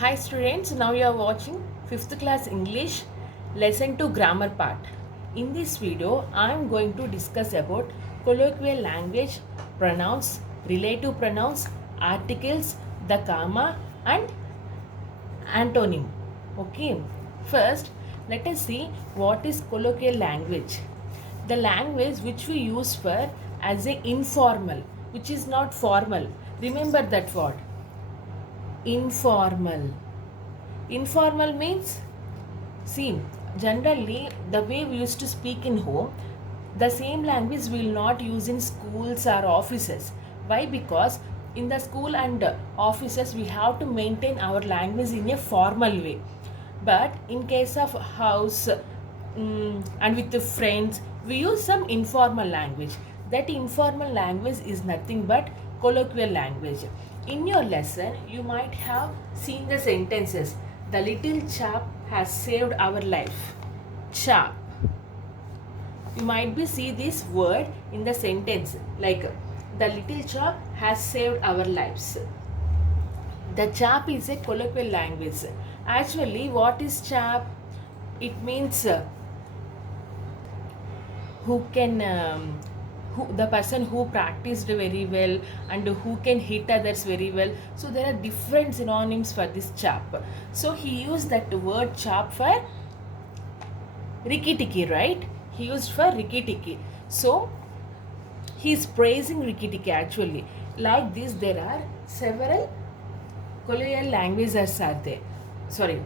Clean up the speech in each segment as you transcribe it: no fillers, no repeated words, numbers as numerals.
Hi students, now you are watching 5th class English lesson 2 grammar part. In this video, I am going to discuss about colloquial language, pronouns, relative pronouns, articles, the comma and antonym. Okay, first let us see what is colloquial language. The language which we use for as a informal, which is not formal. Remember that word. Informal. Informal means, see, generally the way we used to speak in home, the same language we will not use in schools or offices. Why? Because in the school and offices we have to maintain our language in a formal way. But in case of house and with the friends, we use some informal language. That informal language is nothing but colloquial language. In your lesson, you might have seen the sentences. The little chap has saved our life. Chap. You might be see this word in the sentence like the little chap has saved our lives. The chap is a colloquial language. Actually, what is chap? It means who can who the person who practiced very well and who can hit others very well. So there are different synonyms for this chap. So he used that word chap for Rikki Tikki, right? He used for Rikki Tikki. So he is praising Rikki Tikki actually. Like this, there are several colloquial languages are there. Sorry,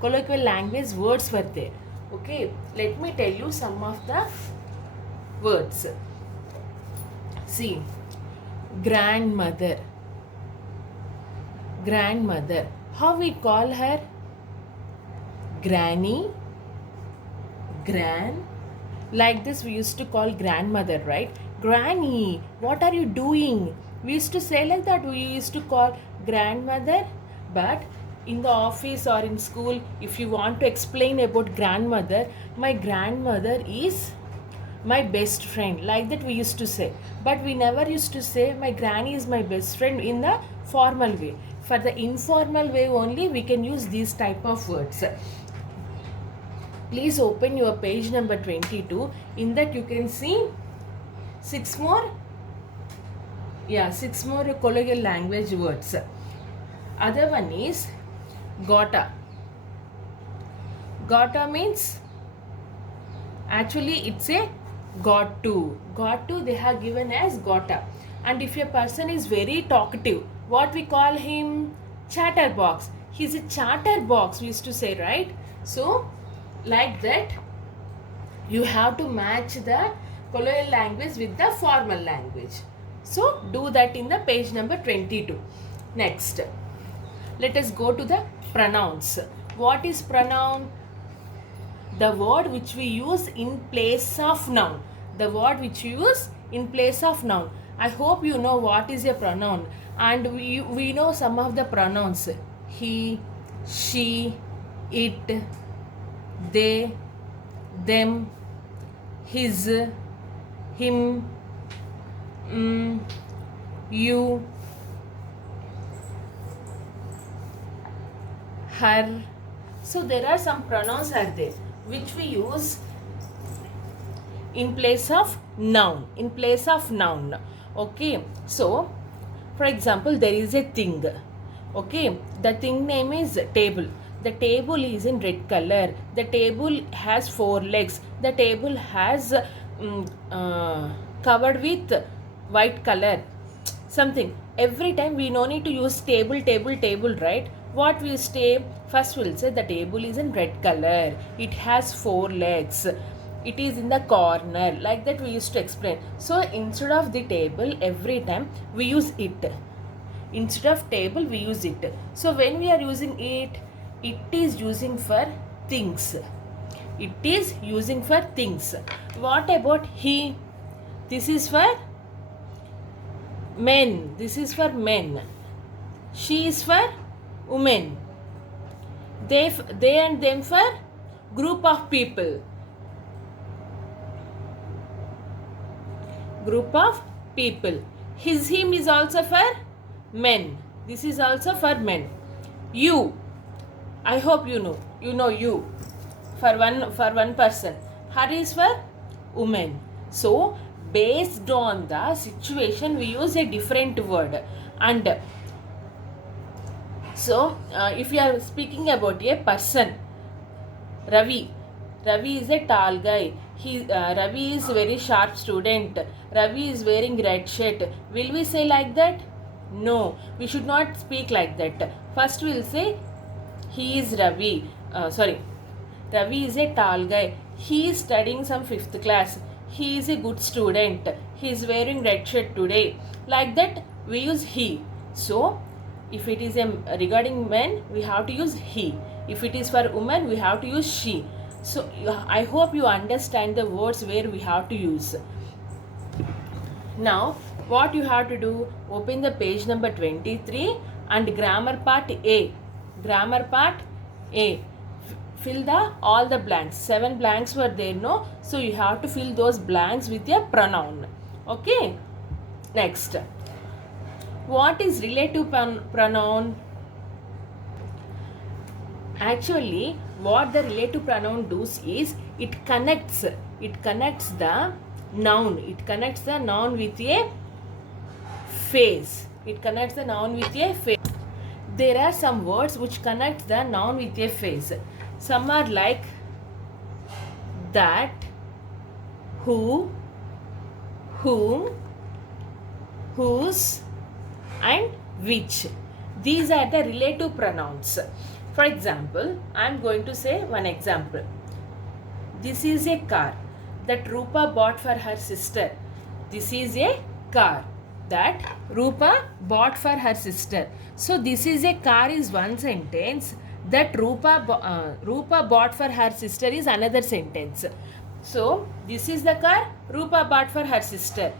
colloquial language words were there. Okay, let me tell you some of the words. See, grandmother. Grandmother. How we call her? Granny. Gran. Like this we used to call grandmother, right? Granny, what are you doing? We used to say like that. We used to call grandmother. But in the office or in school, if you want to explain about grandmother, my grandmother is my best friend, like that we used to say. But we never used to say my granny is my best friend in the formal way. For the informal way only we can use these type of words. Please open your page number 22. In that you can see six more colloquial language words. Other one is gotta. Gotta means, actually it's a got to. Got to they have given as gotta. And if a person is very talkative, what we call him? Chatterbox. He's a chatterbox, we used to say, right? So like that you have to match the colloquial language with the formal language. So do that in the page number 22. Next, let us go to the pronouns. What is pronoun? The word which we use in place of noun. The word which we use in place of noun. I hope you know what is a pronoun, and we know some of the pronouns. He, she, it, they, them, his, him, you, her. So there are some pronouns are there which we use in place of noun. In place of noun. Okay. So for example, there is a thing. Okay. The thing name is table. The table is in red color. The table has 4 legs. The table has covered with white color. Something. Every time we no need to use table, right? What we say? First we'll say the table is in red color. It has 4 legs. It is in the corner. Like that we used to explain. So instead of the table, every time we use it. Instead of table, we use it. So when we are using it, it is using for things. It is using for things. What about he? This is for men. This is for men. She is for women. They and them for group of people. Group of people. His, him is also for men. This is also for men. You. I hope you know. You know you. For one person. Her is for woman. So based on the situation we use a different word. And so if you are speaking about a person, Ravi. Ravi is a tall guy. Ravi is very sharp student. Ravi is wearing red shirt. Will we say like that? No, we should not speak like that. First we'll say he is Ravi. Sorry, Ravi is a tall guy. He is studying some fifth class. He is a good student. He is wearing red shirt today. Like that we use he. So if it is a regarding men, we have to use he. If it is for women, we have to use she. So I hope you understand the words where we have to use. Now what you have to do, open the page number 23 and grammar part A. Grammar part A. Fill the all the blanks. 7 blanks were there, no? So you have to fill those blanks with a pronoun. Okay. Next. What is relative pronoun? Actually, what the relative pronoun does is it connects the noun. It connects the noun with a phrase. It connects the noun with a phrase. There are some words which connect the noun with a phrase. Some are like that, who, whom, whose, and which. These are the relative pronouns. For example, I am going to say one example. This is a car that Rupa bought for her sister. This is a car that Rupa bought for her sister. So this is a car is one sentence. That Rupa bought for her sister is another sentence. So this is the car Rupa bought for her sister.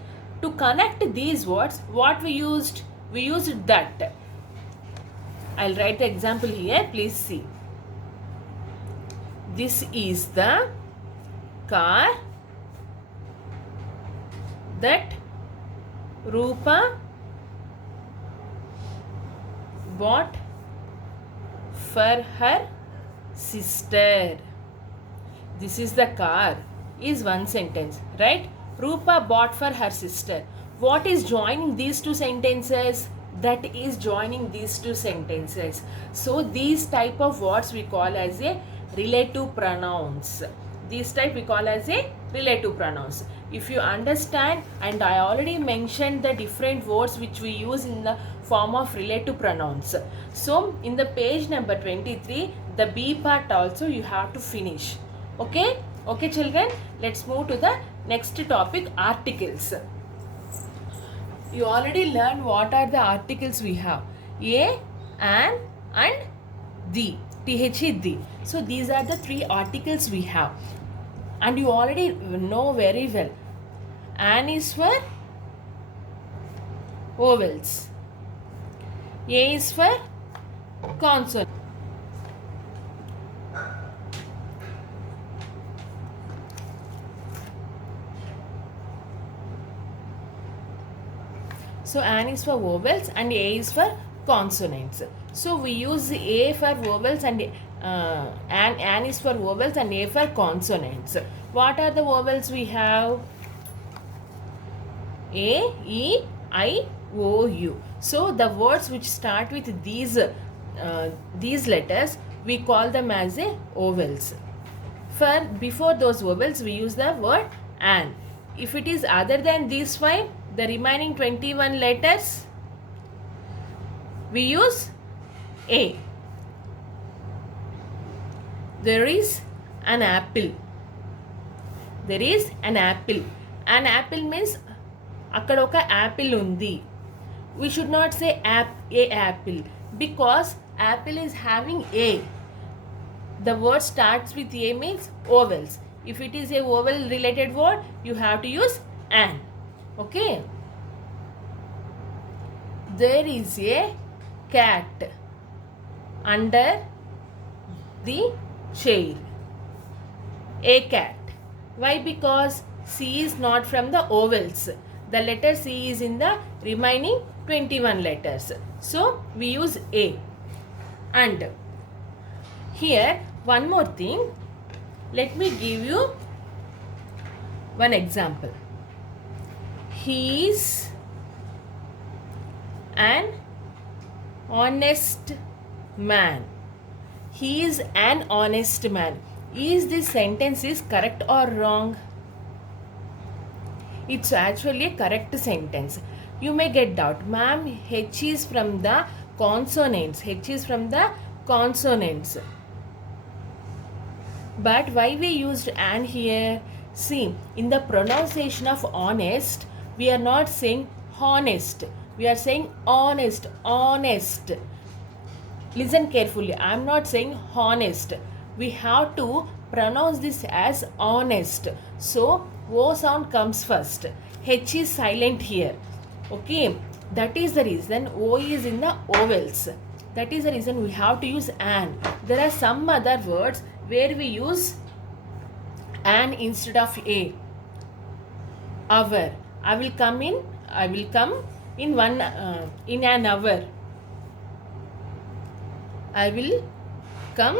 To connect these words, what we used? We used that. I'll write the example here. Please see. This is the car that Rupa bought for her sister. This is the car is one sentence, right? Rupa bought for her sister. What is joining these two sentences? That is joining these two sentences. So these type of words we call as a relative pronouns. These type we call as a relative pronouns. If you understand, and I already mentioned the different words which we use in the form of relative pronouns. So in the page number 23, the B part also you have to finish. Okay? Okay children, let's move to the next topic, articles. You already learned what are the articles we have. A, an, and the. The, the. So these are the 3 articles we have. And you already know very well. An is for vowels. A is for consonant. So an is for vowels and A is for consonants. So we use A for vowels and an is for vowels and A for consonants. What are the vowels we have? A, E, I, O, U. So the words which start with these letters, we call them as a vowels. For before those vowels, we use the word an. If it is other than these 5, the remaining 21 letters, we use A. There is an apple. There is an apple. An apple means akkada oka apple undi. We should not say a apple because apple is having A. The word starts with A means vowels. If it is a vowel related word, you have to use an. Okay. There is a cat under the chair. A cat. Why? Because C is not from the vowels. The letter C is in the remaining 21 letters. So we use A. And here one more thing, let me give you one example. He is an honest man. He is an honest man. Is this sentence is correct or wrong? It's actually a correct sentence. You may get doubt, ma'am, H is from the consonants. H is from the consonants. But why we used an here? See, in the pronunciation of honest, we are not saying honest. We are saying honest, honest. Listen carefully. I am not saying honest. We have to pronounce this as honest. So, O sound comes first. H is silent here. Okay. That is the reason O is in the vowels. That is the reason we have to use an. There are some other words where we use an instead of a. Hour. I will come in in an hour. I will come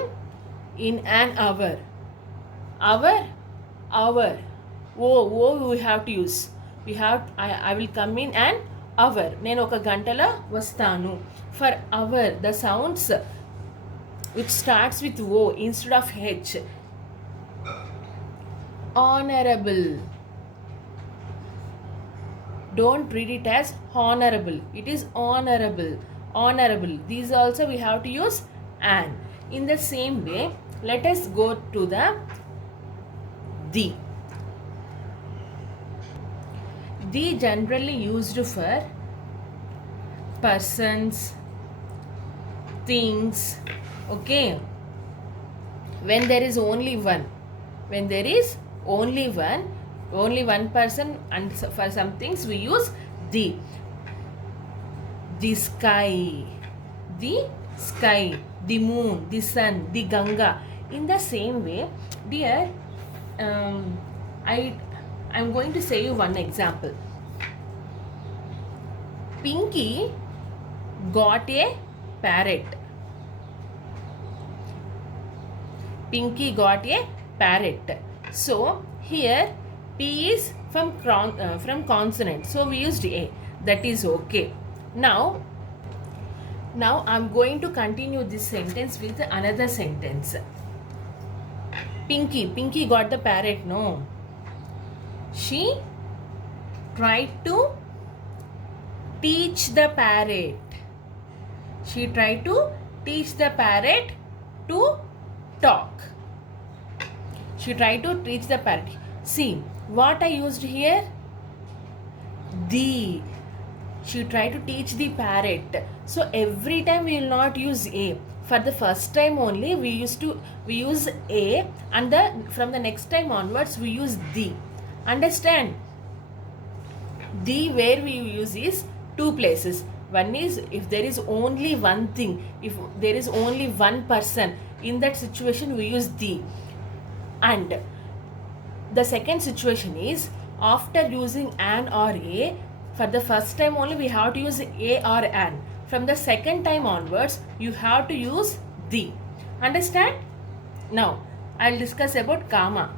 in an hour. Hour. O we have to use. I will come in an hour. నేను ఒక గంటలో వస్తాను. For hour, the sounds which starts with O instead of H. Honorable. Don't read it as honorable. It is honorable. Honorable. These also we have to use an. In the same way, let us go to the The generally used for persons, things. Okay. When there is only one. When there is only one person, and for some things we use the. The sky, the moon, the sun, the Ganga. In the same way, dear, I'm going to say you one example. Pinky got a parrot. Pinky got a parrot. So here P is from consonant. So we used A. That is okay. Now I'm going to continue this sentence with another sentence. Pinky got the parrot, no. She tried to teach the parrot. She tried to teach the parrot to talk. She tried to teach the parrot. See, what I used here? The. She tried to teach the parrot. So every time we will not use A. For the first time only we use A, and from the next time onwards we use the. Understand? The where we use is two places. One is if there is only one thing, if there is only one person, in that situation we use the. And the second situation is after using an or A. For the first time only we have to use A or an. From the second time onwards you have to use the. Understand? Now I'll discuss about comma.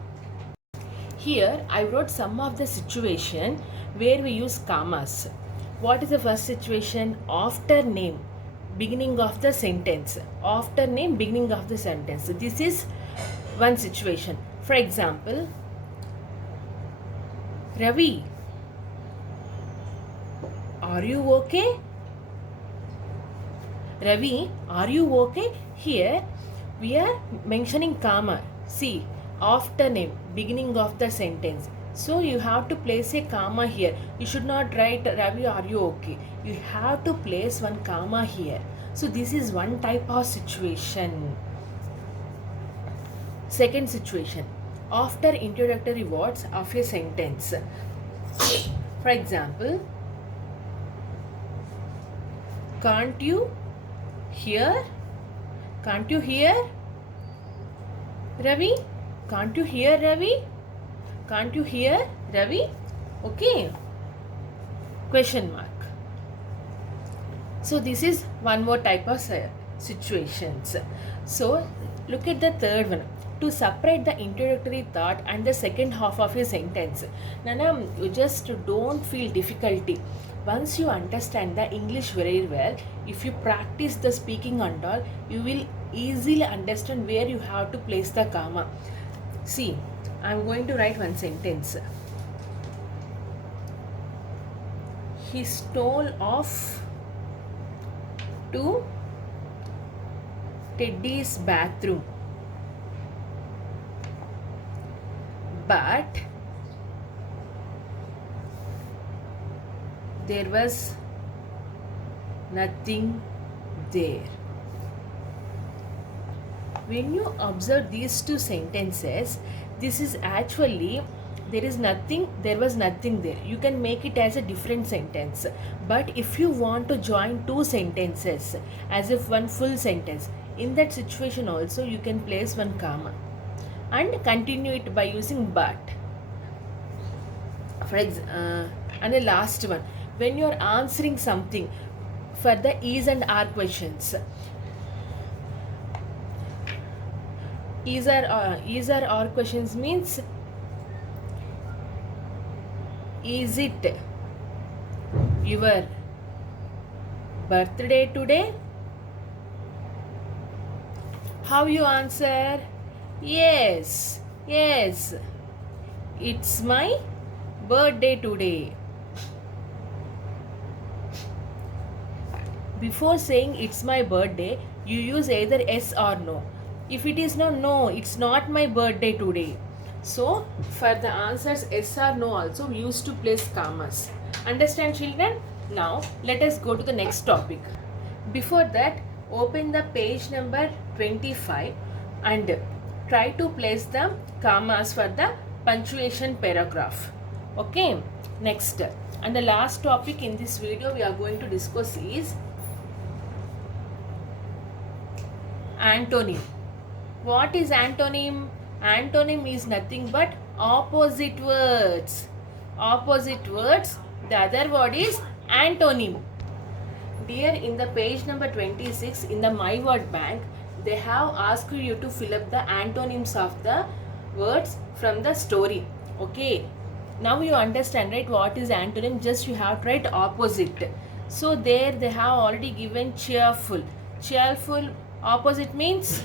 Here I wrote some of the situation where we use commas. What is the first situation? After name, beginning of the sentence. After name, beginning of the sentence. This is one situation. For example, Ravi, are you okay? Ravi, are you okay? Here we are mentioning comma. See, after name, beginning of the sentence. So you have to place a comma here. You should not write Ravi, are you okay? You have to place one comma here. So this is one type of situation. Second situation, after introductory words of a sentence. For example, can't you hear? Can't you hear? Ravi? Can't you hear Ravi? Can't you hear Ravi? Okay. Question mark. So this is one more type of situations. So look at the third one. To separate the introductory thought and the second half of a sentence. Nana, you just don't feel difficulty. Once you understand the English very well, if you practice the speaking and all, you will easily understand where you have to place the comma. See, I'm going to write one sentence. He stole off to Teddy's bathroom, but there was nothing there. When you observe these two sentences, this is actually there was nothing there. You can make it as a different sentence. But if you want to join two sentences as if one full sentence, in that situation also you can place one comma and continue it by using but. And the last one, when you are answering something for the is and are questions, is or are questions means, is it your birthday today? How you answer? Yes, it's my birthday today. Before saying it's my birthday, you use either yes or no. If it is no, it's not my birthday today. So for the answers yes or no also we used to place commas. Understand, children? Now let us go to the next topic. Before that, open the page number 25 and try to place the commas for the punctuation paragraph. Okay, next and the last topic in this video we are going to discuss is antonym. What is antonym? Antonym is nothing but opposite words. Opposite words. The other word is antonym. Dear, in the page number 26 in the My Word Bank, they have asked you to fill up the antonyms of the words from the story. Okay. Now you understand, right, what is antonym? Just you have to write opposite. So there they have already given cheerful. Cheerful opposite means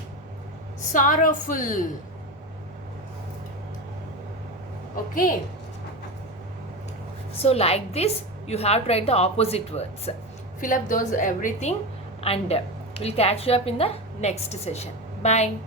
sorrowful. Okay. So like this you have to write the opposite words. Fill up those everything and we'll catch you up in the next session. Bye.